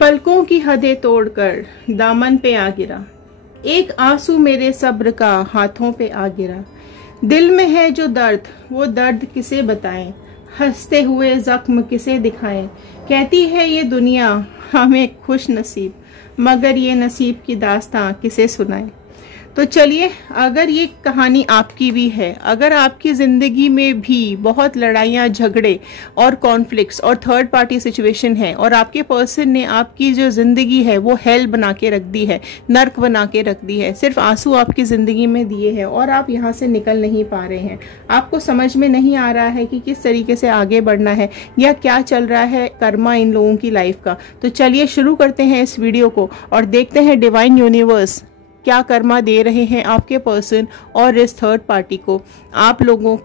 पलकों की हदें तोड़कर दामन पे आ गिरा, एक आंसू मेरे सब्र का हाथों पे आ गिरा। दिल में है जो दर्द वो दर्द किसे बताएं, हंसते हुए जख्म किसे दिखाएं। कहती है ये दुनिया हमें खुश नसीब, मगर ये नसीब की दास्तां किसे सुनाएं। तो चलिए, अगर ये कहानी आपकी भी है, अगर आपकी ज़िंदगी में भी बहुत लड़ाइयाँ, झगड़े और कॉन्फ्लिक्ट्स और थर्ड पार्टी सिचुएशन है और आपके पर्सन ने आपकी जो ज़िंदगी है वो हेल बना के रख दी है, नर्क बना के रख दी है, सिर्फ आंसू आपकी ज़िंदगी में दिए हैं और आप यहाँ से निकल नहीं पा रहे हैं, आपको समझ में नहीं आ रहा है कि किस तरीके से आगे बढ़ना है या क्या चल रहा है कर्मा इन लोगों की लाइफ का, तो चलिए शुरू करते हैं इस वीडियो को और देखते हैं डिवाइन यूनिवर्स क्या कर्मा दे रहे हैं आपके पर्सन और इस थर्ड पार्टी को, आप लोगों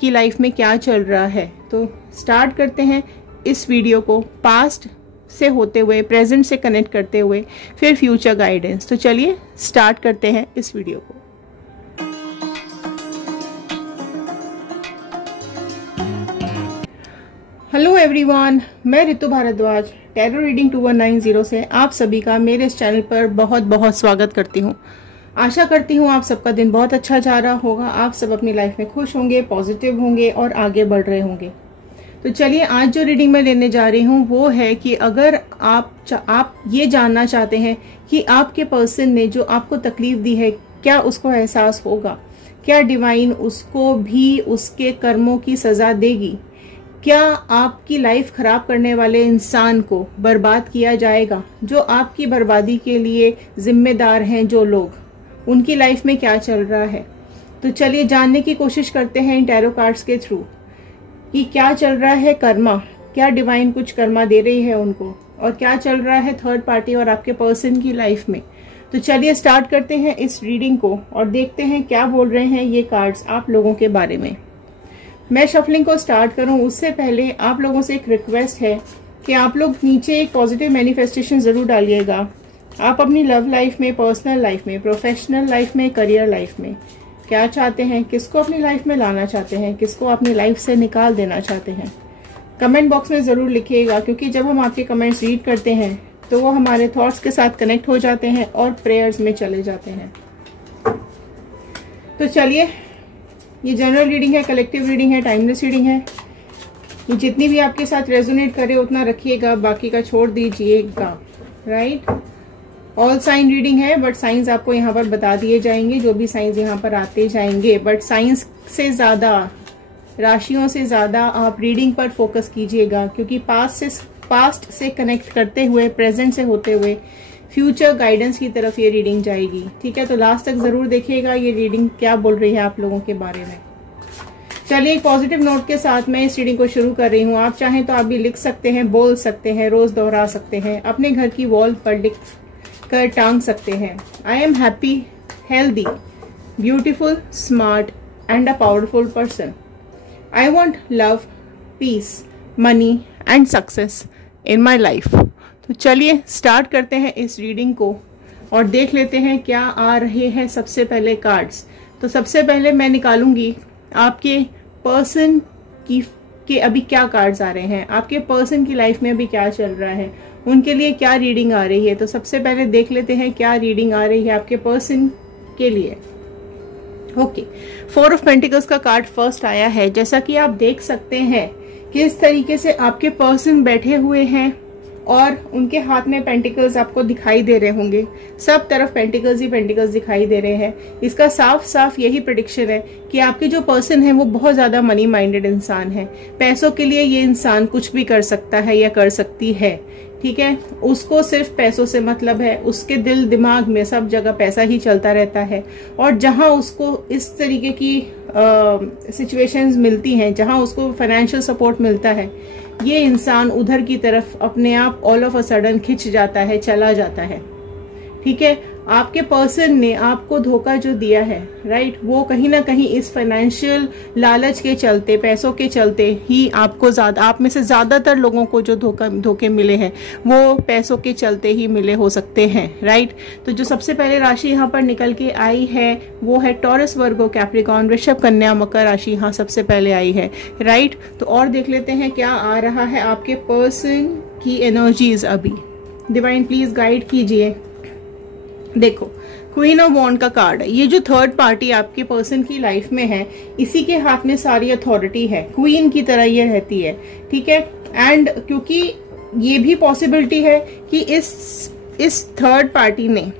की लाइफ में क्या चल रहा है। तो स्टार्ट करते हैं इस वीडियो को, पास्ट से होते हुए प्रेजेंट से कनेक्ट करते हुए फिर फ्यूचर गाइडेंस। तो चलिए स्टार्ट करते हैं इस वीडियो को। हेलो एवरीवन, मैं रितु भारद्वाज टैरो रीडिंग 2190 से आप सभी का मेरे इस चैनल पर बहुत बहुत स्वागत करती हूँ। आशा करती हूँ आप सबका दिन बहुत अच्छा जा रहा होगा, आप सब अपनी लाइफ में खुश होंगे, पॉजिटिव होंगे और आगे बढ़ रहे होंगे। तो चलिए, आज जो रीडिंग मैं लेने जा रही हूँ वो है कि अगर आप ये जानना चाहते हैं कि आपके पर्सन ने जो आपको तकलीफ दी है क्या उसको एहसास होगा, क्या डिवाइन उसको भी उसके कर्मों की सजा देगी, क्या आपकी लाइफ खराब करने वाले इंसान को बर्बाद किया जाएगा, जो आपकी बर्बादी के लिए जिम्मेदार हैं जो लोग, उनकी लाइफ में क्या चल रहा है। तो चलिए जानने की कोशिश करते हैं इन टैरो कार्ड्स के थ्रू कि क्या चल रहा है कर्मा, क्या डिवाइन कुछ कर्मा दे रही है उनको और क्या चल रहा है थर्ड पार्टी और आपके पर्सन की लाइफ में। तो चलिए स्टार्ट करते हैं इस रीडिंग को और देखते हैं क्या बोल रहे हैं ये कार्ड्स आप लोगों के बारे में। मैं शफलिंग को स्टार्ट करूं उससे पहले आप लोगों से एक रिक्वेस्ट है कि आप लोग नीचे एक पॉजिटिव मैनिफेस्टेशन जरूर डालिएगा। आप अपनी लव लाइफ में, पर्सनल लाइफ में, प्रोफेशनल लाइफ में, करियर लाइफ में क्या चाहते हैं, किसको अपनी लाइफ में लाना चाहते हैं, किसको अपनी लाइफ से निकाल देना चाहते हैं, कमेंट बॉक्स में जरूर लिखिएगा, क्योंकि जब हम आपके कमेंट्स रीड करते हैं तो वो हमारे थॉट्स के साथ कनेक्ट हो जाते हैं और प्रेयर्स में चले जाते हैं। तो चलिए, ये जनरल रीडिंग है, कलेक्टिव रीडिंग है, टाइमलेस रीडिंग है। ये जितनी भी आपके साथ रेजोनेट करे उतना रखिएगा, बाकी का छोड़ दीजिएगा। राइट, ऑल साइन रीडिंग है, बट साइंस आपको यहाँ पर बता दिए जाएंगे, जो भी साइंस यहाँ पर आते जाएंगे, बट साइंस से ज्यादा, राशियों से ज्यादा आप रीडिंग पर फोकस कीजिएगा, क्योंकि पास्ट से कनेक्ट करते हुए, प्रेजेंट से होते हुए फ्यूचर गाइडेंस की तरफ ये रीडिंग जाएगी। ठीक है, तो लास्ट तक जरूर देखिएगा ये रीडिंग क्या बोल रही है आप लोगों के बारे में। चलिए, एक पॉजिटिव नोट के साथ मैं इस रीडिंग को शुरू कर रही हूँ। आप चाहें तो आप भी लिख सकते हैं, बोल सकते हैं, रोज दोहरा सकते हैं, अपने घर की वॉल पर लिख कर टांग सकते हैं। I am happy, healthy, beautiful, smart and a powerful person. I want love, peace, money and success in my life. तो चलिए स्टार्ट करते हैं इस रीडिंग को और देख लेते हैं क्या आ रहे हैं सबसे पहले कार्ड्स। तो सबसे पहले मैं निकालूंगी आपके पर्सन के अभी क्या कार्ड्स आ रहे हैं, आपके पर्सन की लाइफ में अभी क्या चल रहा है, उनके लिए क्या रीडिंग आ रही है। तो सबसे पहले देख लेते हैं क्या रीडिंग आ रही है आपके पर्सन के लिए। ओके, 4 ऑफ पेंटिकल्स का कार्ड फर्स्ट आया है। जैसा कि आप देख सकते हैं किस तरीके से आपके पर्सन बैठे हुए हैं और उनके हाथ में पेंटिकल्स आपको दिखाई दे रहे होंगे, सब तरफ पेंटिकल्स ही पेंटिकल्स दिखाई दे रहे हैं। इसका साफ साफ यही प्रेडिक्शन है कि आपके जो पर्सन है वो बहुत ज्यादा मनी माइंडेड इंसान है। पैसों के लिए ये इंसान कुछ भी कर सकता है या कर सकती है। ठीक है, उसको सिर्फ पैसों से मतलब है, उसके दिल दिमाग में सब जगह पैसा ही चलता रहता है और जहां उसको इस तरीके की सिचुएशंस मिलती हैं, जहां उसको फाइनेंशियल सपोर्ट मिलता है, ये इंसान उधर की तरफ अपने आप ऑल ऑफ अ सडन खिंच जाता है, चला जाता है। ठीक है, आपके पर्सन ने आपको धोखा जो दिया है, राइट, वो कहीं ना कहीं इस फाइनेंशियल लालच के चलते, पैसों के चलते ही आपको ज्यादा, आप में से ज्यादातर लोगों को जो धोखे मिले हैं वो पैसों के चलते ही मिले हो सकते हैं। राइट, तो जो सबसे पहले राशि यहाँ पर निकल के आई है वो है टॉरस, वर्गो, कैप्रिकॉर्न, वृषभ, कन्या, मकर राशि यहाँ सबसे पहले आई है। राइट, तो और देख लेते हैं क्या आ रहा है आपके पर्सन की एनर्जीज अभी। डिवाइन प्लीज गाइड कीजिए। देखो क्वीन ऑफ वॉन्ड का कार्ड है। ये जो थर्ड पार्टी आपके पर्सन की लाइफ में है, इसी के हाथ में सारी अथॉरिटी है, क्वीन की तरह ये रहती है, ठीक है। एंड क्योंकि ये भी पॉसिबिलिटी है कि इस थर्ड पार्टी ने,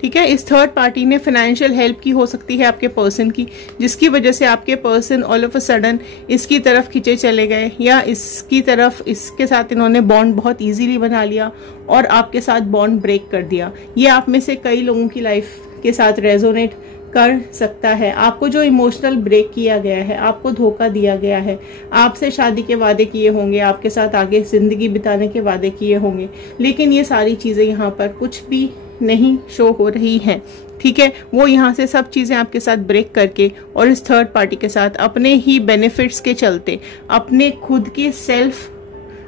ठीक है, इस थर्ड पार्टी ने फाइनेंशियल हेल्प की हो सकती है आपके पर्सन की, जिसकी वजह से आपके person all of a sudden इसकी तरफ खींचे चले गए, या इसकी तरफ, इसके साथ इन्होंने बॉन्ड बहुत इजीली बना लिया और आपके साथ बॉन्ड ब्रेक कर दिया। ये आप में से कई लोगों की लाइफ के साथ रेजोनेट कर सकता है। आपको जो इमोशनल ब्रेक किया गया है, आपको धोखा दिया गया है, आपसे शादी के वादे किए होंगे, आपके साथ आगे जिंदगी बिताने के वादे किए होंगे, लेकिन ये सारी चीजें यहाँ पर कुछ भी नहीं शो हो रही हैं, ठीक है। वो यहाँ से सब चीजें आपके साथ ब्रेक करके और इस थर्ड पार्टी के साथ अपने ही बेनिफिट्स के चलते, अपने खुद के सेल्फ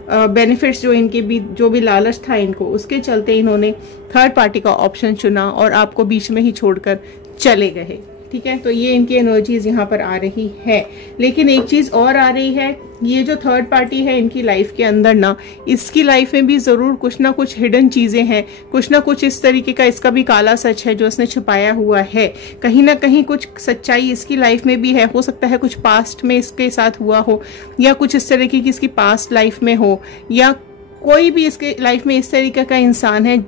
बेनिफिट्स जो भी लालच था इनको, उसके चलते इन्होंने थर्ड पार्टी का ऑप्शन चुना और आपको बीच में ही छोड़कर चले गए, ठीक है। तो ये इनकी एनर्जीज यहाँ पर आ रही है। लेकिन एक चीज और आ रही है, ये जो थर्ड पार्टी है इनकी लाइफ के अंदर ना, इसकी लाइफ में भी जरूर कुछ ना कुछ हिडन चीजें हैं, कुछ ना कुछ इस तरीके का इसका भी काला सच है जो इसने छुपाया हुआ है। कहीं ना कहीं कुछ सच्चाई इसकी लाइफ में भी है। हो सकता है कुछ पास्ट में इसके साथ हुआ हो, या कुछ इस तरीके की इसकी पास्ट लाइफ में हो, या कोई भी इसके लाइफ में इस तरीके का इंसान है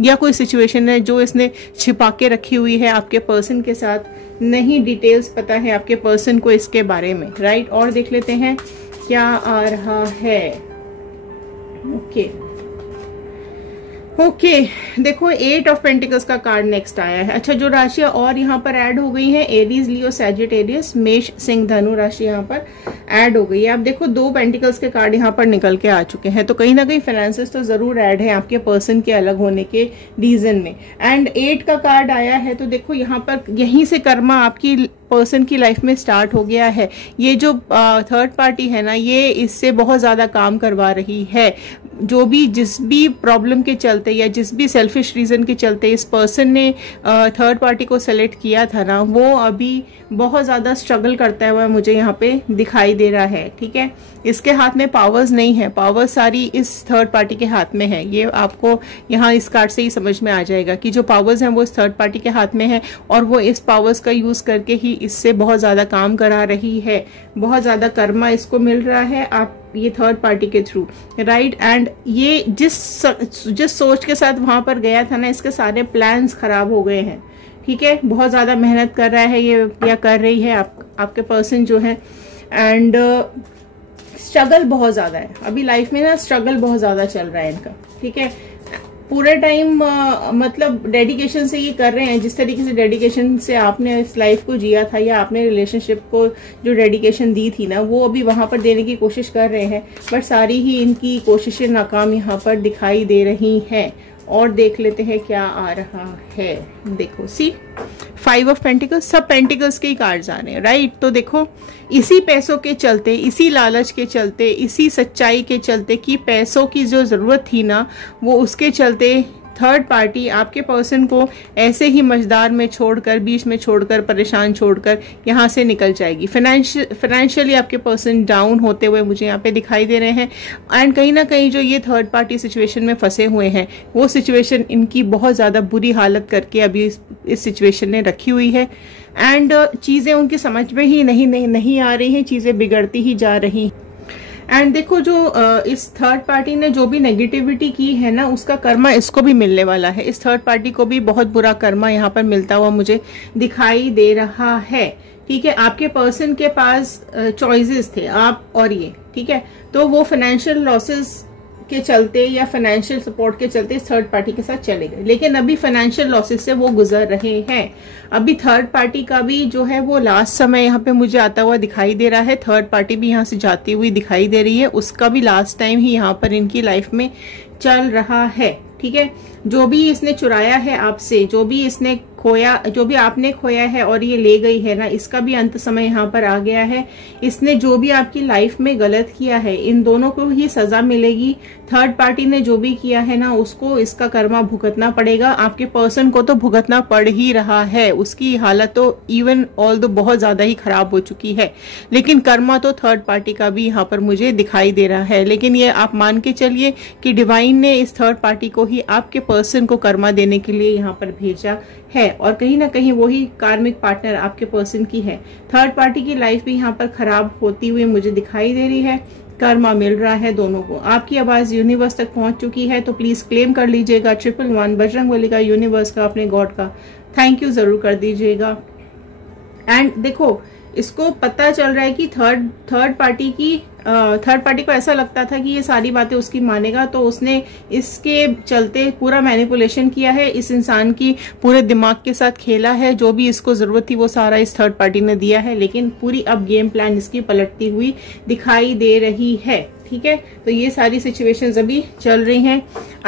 या कोई सिचुएशन है जो इसने छिपा के रखी हुई है आपके पर्सन के साथ। नहीं डिटेल्स पता है आपके पर्सन को इसके बारे में, राइट। और देख लेते हैं क्या आ रहा है। ओके, देखो 8 ऑफ पेंटिकल्स का कार्ड नेक्स्ट आया है। अच्छा, जो राशियां और यहाँ पर ऐड हो गई हैं, एरीज, लियो, सैजिटेरियस, मेष, सिंह, धनु राशि यहाँ पर ऐड हो गई है। आप देखो 2 पेंटिकल्स के कार्ड यहाँ पर निकल के आ चुके हैं, तो कहीं ना कहीं फाइनेंसेस तो जरूर ऐड है आपके पर्सन के अलग होने के रीजन में। एंड 8 का कार्ड आया है, तो देखो यहाँ पर यहीं से कर्मा आपकी पर्सन की लाइफ में स्टार्ट हो गया है। ये जो थर्ड पार्टी है ना, ये इससे बहुत ज्यादा काम करवा रही है। जो भी जिस भी प्रॉब्लम के चलते या जिस भी सेल्फिश रीजन के चलते इस पर्सन ने थर्ड पार्टी को सेलेक्ट किया था ना, वो अभी बहुत ज्यादा स्ट्रगल करता हुआ मुझे यहाँ पे दिखाई दे रहा है, ठीक है। इसके हाथ में पावर्स नहीं है, पावर सारी इस थर्ड पार्टी के हाथ में है। ये आपको यहाँ इस कार्ड से ही समझ में आ जाएगा कि जो पावर्स हैं वो इस थर्ड पार्टी के हाथ में है, और वो इस पावर्स का यूज करके ही इससे बहुत ज्यादा काम करा रही है। बहुत ज्यादा कर्मा इसको मिल रहा है आप ये थर्ड पार्टी के थ्रू, राइट। एंड ये जिस सोच के साथ वहां पर गया था ना, इसके सारे प्लान्स खराब हो गए हैं, ठीक है। बहुत ज्यादा मेहनत कर रहा है ये या कर रही है आपके पर्सन जो है। एंड स्ट्रगल बहुत ज्यादा है अभी लाइफ में ना, स्ट्रगल बहुत ज्यादा चल रहा है इनका, ठीक है। पूरे टाइम मतलब डेडिकेशन से ये कर रहे हैं। जिस तरीके से डेडिकेशन से आपने इस लाइफ को जिया था या आपने रिलेशनशिप को जो डेडिकेशन दी थी ना, वो अभी वहां पर देने की कोशिश कर रहे हैं, बट सारी ही इनकी कोशिशें नाकाम यहाँ पर दिखाई दे रही हैं। और देख लेते हैं क्या आ रहा है। देखो सी 5 ऑफ पेंटिकल्स, सब पेंटिकल्स के ही कार्ड्स आ रहे हैं, राइट। तो देखो इसी पैसों के चलते, इसी लालच के चलते, इसी सच्चाई के चलते कि पैसों की जो जरूरत थी ना, वो उसके चलते थर्ड पार्टी आपके पर्सन को ऐसे ही मझदार में छोड़कर, बीच में छोड़कर, परेशान छोड़कर यहाँ से निकल जाएगी। फाइनेंशियली आपके पर्सन डाउन होते हुए मुझे यहाँ पे दिखाई दे रहे हैं। एंड कहीं ना कहीं जो ये थर्ड पार्टी सिचुएशन में फंसे हुए हैं, वो सिचुएशन इनकी बहुत ज्यादा बुरी हालत करके अभी इस सिचुएशन ने रखी हुई है। एंड चीजें उनकी समझ में ही नहीं आ रही हैं, चीजें बिगड़ती ही जा रही। एंड देखो जो इस थर्ड पार्टी ने जो भी नेगेटिविटी की है ना, उसका कर्मा इसको भी मिलने वाला है। इस थर्ड पार्टी को भी बहुत बुरा कर्मा यहाँ पर मिलता हुआ मुझे दिखाई दे रहा है, ठीक है। आपके पर्सन के पास चॉइसेस थे, आप और ये, ठीक है। तो वो फाइनेंशियल लॉसेस के चलते या फाइनेंशियल सपोर्ट के चलते इस थर्ड पार्टी के साथ चले गए, लेकिन अभी फाइनेंशियल लॉसेस से वो गुजर रहे हैं। अभी थर्ड पार्टी का भी जो है वो लास्ट समय यहाँ पे मुझे आता हुआ दिखाई दे रहा है। थर्ड पार्टी भी यहाँ से जाती हुई दिखाई दे रही है, उसका भी लास्ट टाइम ही यहाँ पर इनकी लाइफ में चल रहा है, ठीक है। जो भी इसने चुराया है आपसे, जो भी इसने खोया, जो भी आपने खोया है और ये ले गई है ना, इसका भी अंत समय यहाँ पर आ गया है। इसने जो भी आपकी लाइफ में गलत किया है, इन दोनों को ही सजा मिलेगी। थर्ड पार्टी ने जो भी किया है ना, उसको इसका कर्मा भुगतना पड़ेगा। आपके पर्सन को तो भुगतना पड़ ही रहा है, उसकी हालत तो इवन ऑल दो बहुत ज्यादा ही खराब हो चुकी है, लेकिन कर्मा तो थर्ड पार्टी का भी यहाँ पर मुझे दिखाई दे रहा है। लेकिन ये आप मान के चलिए कि डिवाइन ने इस थर्ड पार्टी को ही आपके पर्सन को कर्मा देने के लिए यहाँ पर भेजा है, और कहीं ना कहीं वही कार्मिक पार्टनर आपके पर्सन की है। थर्ड पार्टी की लाइफ भी यहाँ पर खराब होती हुई मुझे दिखाई दे रही है। कर्मा मिल रहा है दोनों को। आपकी आवाज यूनिवर्स तक पहुंच चुकी है, तो प्लीज क्लेम कर लीजिएगा 111 बजरंगबली का, यूनिवर्स का, अपने गॉड का थैंक यू जरूर कर दीजिएगा। एंड देखो, इसको पता चल रहा है कि थर्ड पार्टी को ऐसा लगता था कि ये सारी बातें उसकी मानेगा, तो उसने इसके चलते पूरा मैनिपुलेशन किया है, इस इंसान की पूरे दिमाग के साथ खेला है। जो भी इसको जरूरत थी वो सारा इस थर्ड पार्टी ने दिया है, लेकिन पूरी अब गेम प्लान इसकी पलटती हुई दिखाई दे रही है। ठीक है, तो ये सारी सिचुएशंस अभी चल रही हैं।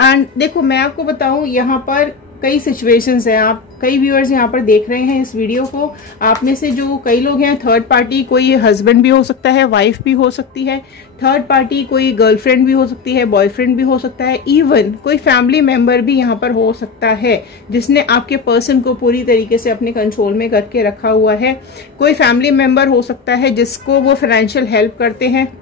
एंड देखो, मैं आपको बताऊं, यहाँ पर कई सिचुएशंस हैं। आप कई व्यूअर्स यहाँ पर देख रहे हैं इस वीडियो को, आप में से जो कई लोग हैं थर्ड पार्टी, कोई हस्बैंड भी हो सकता है, वाइफ भी हो सकती है, थर्ड पार्टी कोई गर्लफ्रेंड भी हो सकती है, बॉयफ्रेंड भी हो सकता है, इवन कोई फैमिली मेंबर भी यहाँ पर हो सकता है जिसने आपके पर्सन को पूरी तरीके से अपने कंट्रोल में करके रखा हुआ है। कोई फैमिली मेंबर हो सकता है जिसको वो फाइनेंशियल हेल्प करते हैं,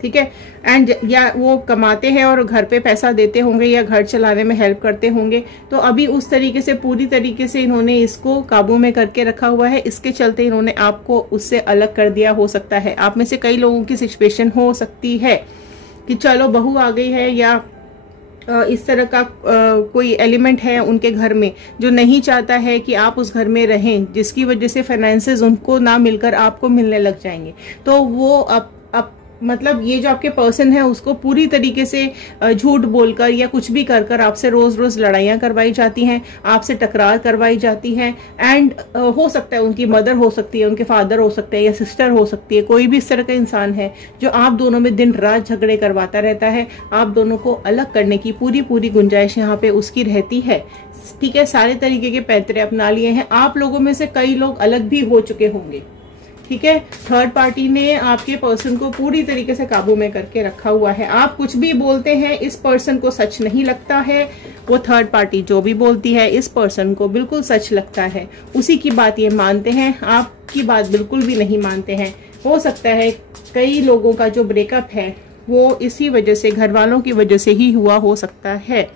ठीक है, एंड या वो कमाते हैं और घर पे पैसा देते होंगे या घर चलाने में हेल्प करते होंगे। तो अभी उस तरीके से पूरी तरीके से इन्होंने इसको काबू में करके रखा हुआ है, इसके चलते इन्होंने आपको उससे अलग कर दिया हो सकता है। आप में से कई लोगों की सिचुएशन हो सकती है कि चलो बहू आ गई है, या इस तरह का कोई एलिमेंट है उनके घर में जो नहीं चाहता है कि आप उस घर में रहें, जिसकी वजह से फाइनेंसेस उनको ना मिलकर आपको मिलने लग जाएंगे। तो वो अब मतलब ये जो आपके पर्सन है उसको पूरी तरीके से झूठ बोलकर या कुछ भी कर कर आपसे रोज रोज लड़ाइयां करवाई जाती हैं, आपसे टकरार करवाई जाती हैं। एंड हो सकता है उनकी मदर हो सकती है, उनके फादर हो सकते हैं, या सिस्टर हो सकती है, कोई भी इस तरह का इंसान है जो आप दोनों में दिन रात झगड़े करवाता रहता है। आप दोनों को अलग करने की पूरी गुंजाइश यहाँ पे उसकी रहती है। ठीक है, सारे तरीके के पैंतरे अपना लिए हैं। आप लोगों में से कई लोग अलग भी हो चुके होंगे। ठीक है, थर्ड पार्टी ने आपके पर्सन को पूरी तरीके से काबू में करके रखा हुआ है। आप कुछ भी बोलते हैं, इस पर्सन को सच नहीं लगता है। वो थर्ड पार्टी जो भी बोलती है इस पर्सन को बिल्कुल सच लगता है, उसी की बात ये मानते हैं, आपकी बात बिल्कुल भी नहीं मानते हैं। हो सकता है कई लोगों का जो ब्रेकअप है वो इसी वजह से, घर वालों की वजह से ही हुआ हो सकता है।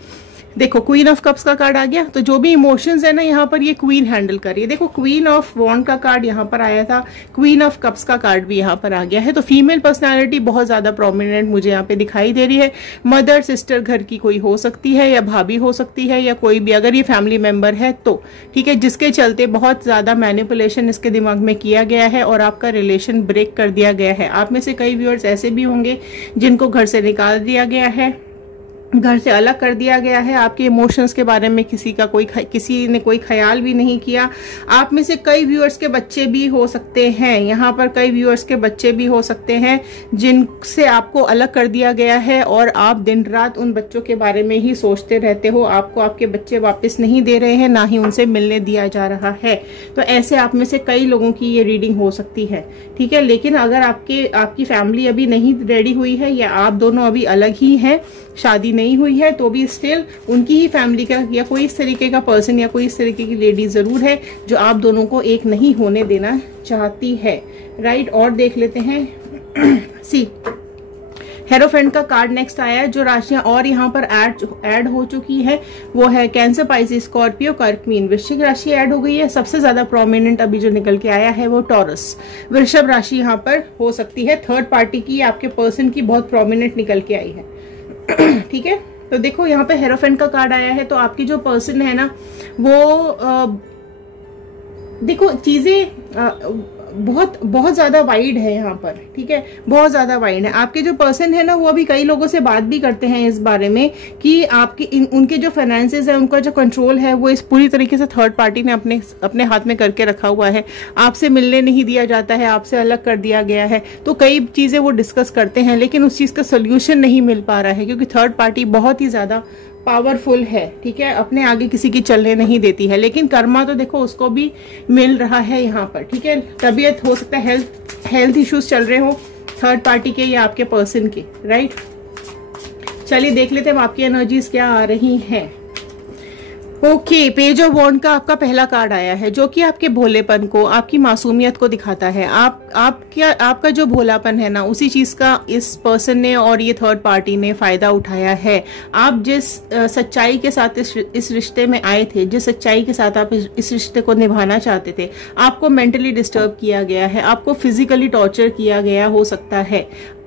देखो, क्वीन ऑफ कप्स का कार्ड आ गया, तो जो भी इमोशंस है ना यहाँ पर ये क्वीन हैंडल कर रही है। देखो, क्वीन ऑफ वॉन्ड का कार्ड यहाँ पर आया था, क्वीन ऑफ कप्स का कार्ड भी यहाँ पर आ गया है। तो फीमेल पर्सनालिटी बहुत ज्यादा प्रोमिनेंट मुझे यहाँ पे दिखाई दे रही है। मदर, सिस्टर घर की कोई हो सकती है, या भाभी हो सकती है, या कोई भी अगर ये फैमिली मेंबर है तो ठीक है, जिसके चलते बहुत ज्यादा मैनिपुलेशन इसके दिमाग में किया गया है और आपका रिलेशन ब्रेक कर दिया गया है। आप में से कई व्यूअर्स ऐसे भी होंगे जिनको घर से निकाल दिया गया है, घर से अलग कर दिया गया है। आपके इमोशंस के बारे में किसी ने कोई ख्याल भी नहीं किया। आप में से कई व्यूअर्स के बच्चे भी हो सकते हैं, यहाँ पर कई व्यूअर्स के बच्चे भी हो सकते हैं जिनसे आपको अलग कर दिया गया है और आप दिन रात उन बच्चों के बारे में ही सोचते रहते हो। आपको आपके बच्चे वापस नहीं दे रहे हैं, ना ही उनसे मिलने दिया जा रहा है। तो ऐसे आप में से कई लोगों की ये रीडिंग हो सकती है। ठीक है, लेकिन अगर आपकी फैमिली अभी नहीं रेडी हुई है, या आप दोनों अभी अलग ही हैं, शादी नहीं हुई है, तो भी स्टिल उनकी ही फैमिली का या कोई इस तरीके का पर्सन या कोई इस तरीके की लेडी जरूर है जो आप दोनों को एक नहीं होने देना चाहती है। राइट, और देख लेते हैं सी हेरोफेंट का कार्ड नेक्स्ट आया है। जो राशियां और यहाँ पर ऐड हो चुकी है वो है कैंसर, पाइसिस, स्कॉर्पियो, कर्क, मीन। वृश्चिक राशि ऐड हो गई है। सबसे ज्यादा प्रोमिनेंट अभी जो निकल के आया है वो टॉरस, वृषभ राशि यहाँ पर हो सकती है। थर्ड पार्टी की, आपके पर्सन की बहुत प्रोमिनेंट निकल के आई है। ठीक है, तो देखो यहाँ पे हेरोफेंट का कार्ड आया है, तो आपकी जो पर्सन है ना वो देखो चीजें बहुत ज्यादा वाइड है यहाँ पर। ठीक है, बहुत ज्यादा वाइड है। आपके जो पर्सन है ना वो अभी कई लोगों से बात भी करते हैं इस बारे में कि आपकी उनके जो फाइनेंसेस है, उनका जो कंट्रोल है वो इस पूरी तरीके से थर्ड पार्टी ने अपने हाथ में करके रखा हुआ है। आपसे मिलने नहीं दिया जाता है, आपसे अलग कर दिया गया है। तो कई चीजें वो डिस्कस करते हैं, लेकिन उस चीज का सोल्यूशन नहीं मिल पा रहा है क्योंकि थर्ड पार्टी बहुत ही ज्यादा पावरफुल है, ठीक है, अपने आगे किसी की चलने नहीं देती है। लेकिन कर्मा तो देखो उसको भी मिल रहा है यहाँ पर, ठीक है। तबीयत हो सकता है हेल्थ इश्यूज चल रहे हो थर्ड पार्टी के या आपके पर्सन के, राइट। चलिए देख लेते हैं आपकी एनर्जीज क्या आ रही हैं। ओके, पेज ऑफ वॉन्ड का आपका पहला कार्ड आया है, जो कि आपके भोलेपन को, आपकी मासूमियत को दिखाता है। आपका जो भोलापन है ना, उसी चीज का इस पर्सन ने और ये थर्ड पार्टी ने फायदा उठाया है। आप जिस सच्चाई के साथ इस रिश्ते में आए थे, जिस सच्चाई के साथ आप इस रिश्ते को निभाना चाहते थे, आपको मेंटली डिस्टर्ब किया गया है, आपको फिजिकली टॉर्चर किया गया हो सकता है,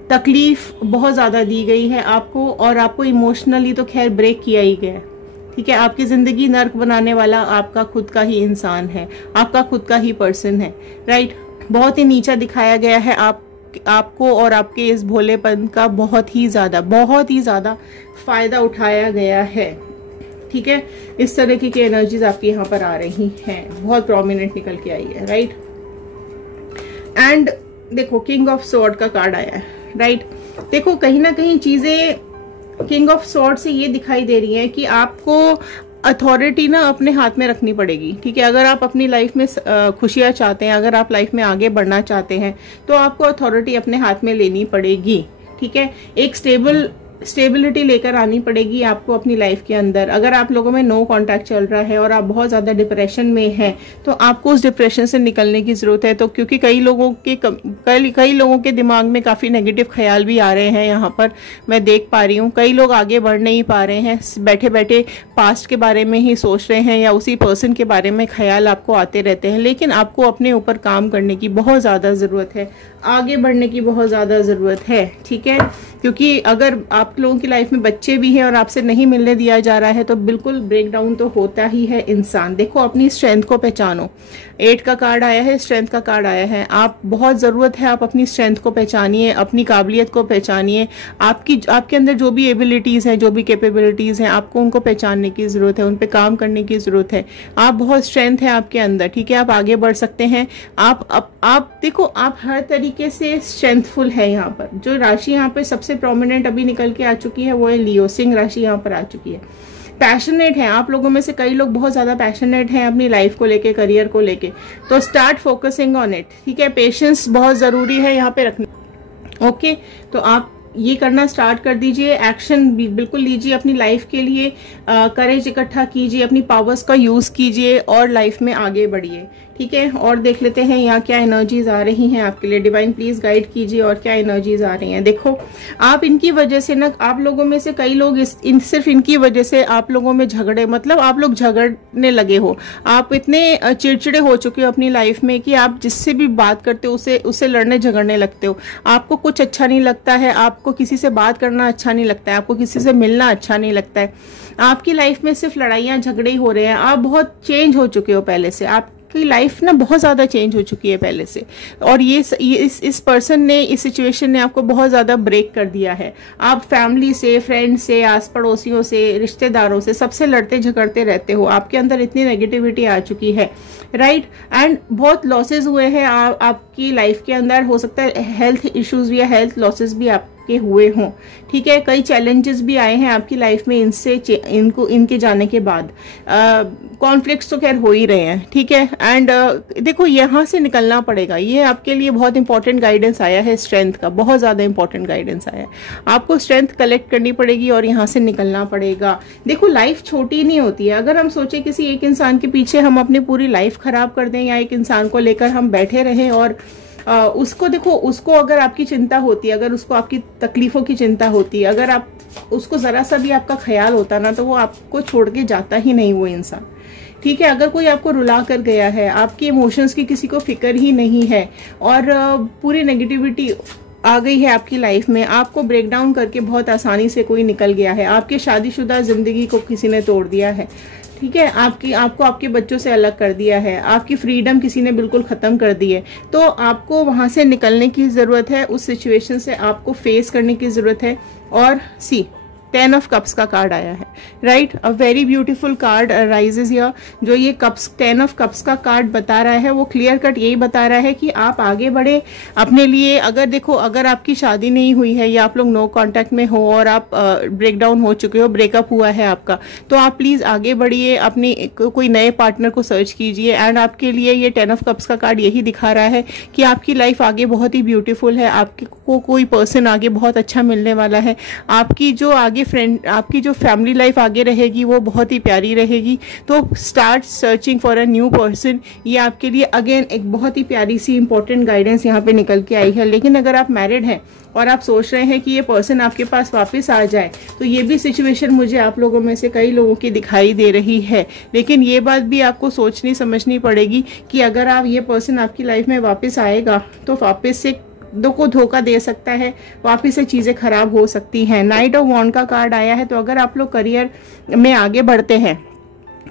तकलीफ बहुत ज्यादा दी गई है आपको, और आपको इमोशनली तो खैर ब्रेक किया ही गया, ठीक है। आपकी जिंदगी नर्क बनाने वाला आपका खुद का ही इंसान है, आपका खुद का ही पर्सन है, राइट। बहुत ही नीचा दिखाया गया है आपको, और आपके इस भोलेपन का बहुत ही ज्यादा फायदा उठाया गया है, ठीक है। इस तरह की एनर्जीज आपकी यहाँ पर आ रही हैं, बहुत प्रोमिनेंट निकल के आई है, राइट। एंड देखो किंग ऑफ स्वॉर्ड का कार्ड आया है, राइट। देखो कहीं ना कहीं चीजें किंग ऑफ स्वॉर्ड से ये दिखाई दे रही है कि आपको अथॉरिटी ना अपने हाथ में रखनी पड़ेगी, ठीक है। अगर आप अपनी लाइफ में खुशियां चाहते हैं, अगर आप लाइफ में आगे बढ़ना चाहते हैं, तो आपको अथॉरिटी अपने हाथ में लेनी पड़ेगी, ठीक है। एक स्टेबिलिटी लेकर आनी पड़ेगी आपको अपनी लाइफ के अंदर। अगर आप लोगों में नो कांटेक्ट चल रहा है और आप बहुत ज्यादा डिप्रेशन में हैं, तो आपको उस डिप्रेशन से निकलने की जरूरत है। तो क्योंकि कई लोगों के दिमाग में काफी नेगेटिव ख्याल भी आ रहे हैं, यहाँ पर मैं देख पा रही हूँ। कई लोग आगे बढ़ नहीं पा रहे हैं, बैठे बैठे पास्ट के बारे में ही सोच रहे हैं, या उसी पर्सन के बारे में ख्याल आपको आते रहते हैं। लेकिन आपको अपने ऊपर काम करने की बहुत ज्यादा जरूरत है, आगे बढ़ने की बहुत ज्यादा जरूरत है, ठीक है। क्योंकि अगर आप लोगों की लाइफ में बच्चे भी हैं और आपसे नहीं मिलने दिया जा रहा है, तो बिल्कुल ब्रेकडाउन तो होता ही है इंसान। देखो अपनी स्ट्रेंथ को पहचानो। 8 का कार्ड आया है, स्ट्रेंथ का कार्ड आया है। आप बहुत जरूरत है, आप अपनी स्ट्रेंथ को पहचानिए, अपनी काबिलियत को पहचानिए। आपके अंदर जो भी एबिलिटीज हैं, जो भी कैपेबिलिटीज हैं, आपको उनको पहचानने की जरूरत है, उन पे काम करने की जरूरत है। आप बहुत स्ट्रेंथ है आपके अंदर, ठीक है। आप आगे बढ़ सकते हैं। आप देखो आप हर तरीके से स्ट्रेंथफुल है। यहाँ पर जो राशि यहाँ पे सबसे प्रोमिनेंट अभी निकल के आ चुकी है वो है लियो, सिंह राशि यहाँ पर आ चुकी है। पैशनेट है, आप लोगों में से कई लोग बहुत ज्यादा पैशनेट हैं अपनी लाइफ को लेके, करियर को लेके। तो स्टार्ट फोकसिंग ऑन इट, ठीक है। पेशेंस बहुत जरूरी है यहाँ पे रखना, ओके। तो आप ये करना स्टार्ट कर दीजिए, एक्शन बिल्कुल लीजिए अपनी लाइफ के लिए, करेज इकट्ठा कीजिए, अपनी पावर्स का यूज कीजिए और लाइफ में आगे बढ़िए, ठीक है। और देख लेते हैं यहाँ क्या एनर्जीज आ रही हैं आपके लिए। डिवाइन प्लीज गाइड कीजिए और क्या एनर्जीज आ रही हैं। देखो आप इनकी वजह से ना, आप लोगों में से कई लोग सिर्फ इनकी वजह से आप लोगों में झगड़े, मतलब आप लोग झगड़ने लगे हो। आप इतने चिड़चिड़े हो चुके हो अपनी लाइफ में कि आप जिससे भी बात करते हो उससे लड़ने झगड़ने लगते हो। आपको कुछ अच्छा नहीं लगता है, आपको किसी से बात करना अच्छा नहीं लगता है, आपको किसी से मिलना अच्छा नहीं लगता है। आपकी लाइफ में सिर्फ लड़ाइयाँ झगड़े हो रहे हैं। आप बहुत चेंज हो चुके हो पहले से, आपकी लाइफ ना बहुत ज्यादा चेंज हो चुकी है पहले से। और इस पर्सन ने, इस सिचुएशन ने आपको बहुत ज्यादा ब्रेक कर दिया है। आप फैमिली से, फ्रेंड से, आस पड़ोसियों से, रिश्तेदारों से, सबसे लड़ते झगड़ते रहते हो। आपके अंदर इतनी नेगेटिविटी आ चुकी है, राइट। एंड बहुत लॉसेस हुए हैं आपकी लाइफ के अंदर। हो सकता है हेल्थ इश्यूज या हेल्थ लॉसेस भी आपके हुए हों, ठीक है। कई चैलेंजेस भी आए हैं आपकी लाइफ में इनके जाने के बाद। कॉन्फ्लिक्ट्स तो खैर हो ही रहे हैं, ठीक है। एंड देखो यहाँ से निकलना पड़ेगा। ये आपके लिए बहुत इंपॉर्टेंट गाइडेंस आया है, स्ट्रेंथ का बहुत ज्यादा इंपॉर्टेंट गाइडेंस आया है। आपको स्ट्रेंथ कलेक्ट करनी पड़ेगी और यहाँ से निकलना पड़ेगा। देखो लाइफ छोटी नहीं होती है। अगर हम सोचे किसी एक इंसान के पीछे हम अपनी पूरी लाइफ खराब कर दें, या एक इंसान को लेकर हम बैठे रहें और उसको देखो, उसको अगर आपकी चिंता होती है, अगर उसको आपकी तकलीफों की चिंता होती है, अगर आप उसको जरा सा भी आपका ख्याल होता ना, तो वो आपको छोड़ के जाता ही नहीं वो इंसान, ठीक है। अगर कोई आपको रुला कर गया है, आपके इमोशंस की किसी को फिक्र ही नहीं है और पूरी नेगेटिविटी आ गई है आपकी लाइफ में, आपको ब्रेक डाउन करके बहुत आसानी से कोई निकल गया है, आपके शादीशुदा जिंदगी को किसी ने तोड़ दिया है, ठीक है। आपको आपके बच्चों से अलग कर दिया है, आपकी फ्रीडम किसी ने बिल्कुल खत्म कर दी है। तो आपको वहां से निकलने की जरूरत है, उस सिचुएशन से आपको फेस करने की जरूरत है। और 10 ऑफ कप्स का कार्ड आया है, right. A very beautiful card rises here. जो ये कप्स 10 ऑफ कप्स का कार्ड बता रहा है वो क्लियर कट यही बता रहा है कि आप आगे बढ़े अपने लिए। अगर देखो, अगर आपकी शादी नहीं हुई है या आप लोग नो कांटेक्ट में हो और आप ब्रेक डाउन हो चुके हो, ब्रेकअप हुआ है आपका, तो आप प्लीज आगे बढ़िए, अपने कोई नए पार्टनर को सर्च कीजिए। एंड आपके लिए ये 10 ऑफ कप्स का कार्ड यही दिखा रहा है कि आपकी लाइफ आगे बहुत ही ब्यूटीफुल है, आपको कोई पर्सन आगे बहुत अच्छा मिलने वाला है, आपकी जो आगे आपकी जो फैमिली लाइफ आगे रहेगी वो बहुत ही प्यारी रहेगी। तो start searching for a new person. ये आपके लिए अगेन एक बहुत ही प्यारी सी इंपॉर्टेंट गाइडेंस यहाँ पे निकल के आई है। लेकिन अगर आप मैरिड हैं और आप सोच रहे हैं कि ये पर्सन आपके पास वापस आ जाए, तो ये भी सिचुएशन मुझे आप लोगों में से कई लोगों की दिखाई दे रही है। लेकिन ये बात भी आपको सोचनी समझनी पड़ेगी कि अगर आप ये पर्सन आपकी लाइफ में वापस आएगा तो वापस से को धोखा दे सकता है, वापिस से चीज़ें खराब हो सकती हैं। नाइट ऑफ वॉन्ड का कार्ड आया है। तो अगर आप लोग करियर में आगे बढ़ते हैं,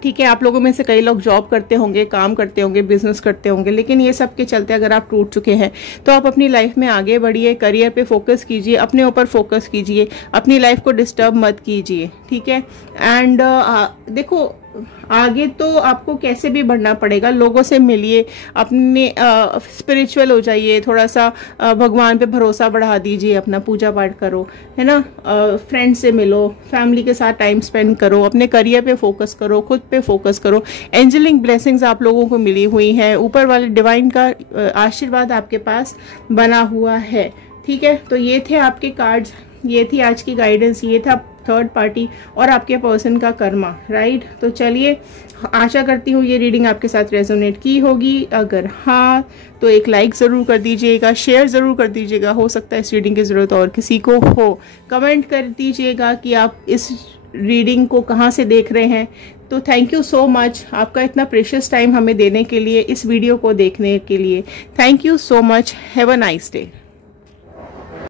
ठीक है, आप लोगों में से कई लोग जॉब करते होंगे, काम करते होंगे, बिजनेस करते होंगे, लेकिन ये सब के चलते अगर आप टूट चुके हैं तो आप अपनी लाइफ में आगे बढ़िए, करियर पे फोकस कीजिए, अपने ऊपर फोकस कीजिए, अपनी लाइफ को डिस्टर्ब मत कीजिए, ठीक है। एंड देखो, आगे तो आपको कैसे भी बढ़ना पड़ेगा, लोगों से मिलिए, अपने स्पिरिचुअल हो जाइए, थोड़ा सा भगवान पे भरोसा बढ़ा दीजिए, अपना पूजा पाठ करो, है ना, फ्रेंड से मिलो, फैमिली के साथ टाइम स्पेंड करो, अपने करियर पे फोकस करो, खुद पे फोकस करो। एंजलिक ब्लेसिंग्स आप लोगों को मिली हुई हैं, ऊपर वाले डिवाइन का आशीर्वाद आपके पास बना हुआ है, ठीक है। तो ये थे आपके कार्ड्स, ये थी आज की गाइडेंस, ये था थर्ड पार्टी और आपके पर्सन का कर्मा, राइट। तो चलिए, आशा करती हूँ ये रीडिंग आपके साथ रेजोनेट की होगी। अगर हाँ तो एक लाइक ज़रूर कर दीजिएगा, शेयर ज़रूर कर दीजिएगा, हो सकता है इस रीडिंग की ज़रूरत और किसी को हो। कमेंट कर दीजिएगा कि आप इस रीडिंग को कहाँ से देख रहे हैं। तो थैंक यू सो मच आपका इतना प्रेशियस टाइम हमें देने के लिए, इस वीडियो को देखने के लिए। Thank you so much. Have a nice day.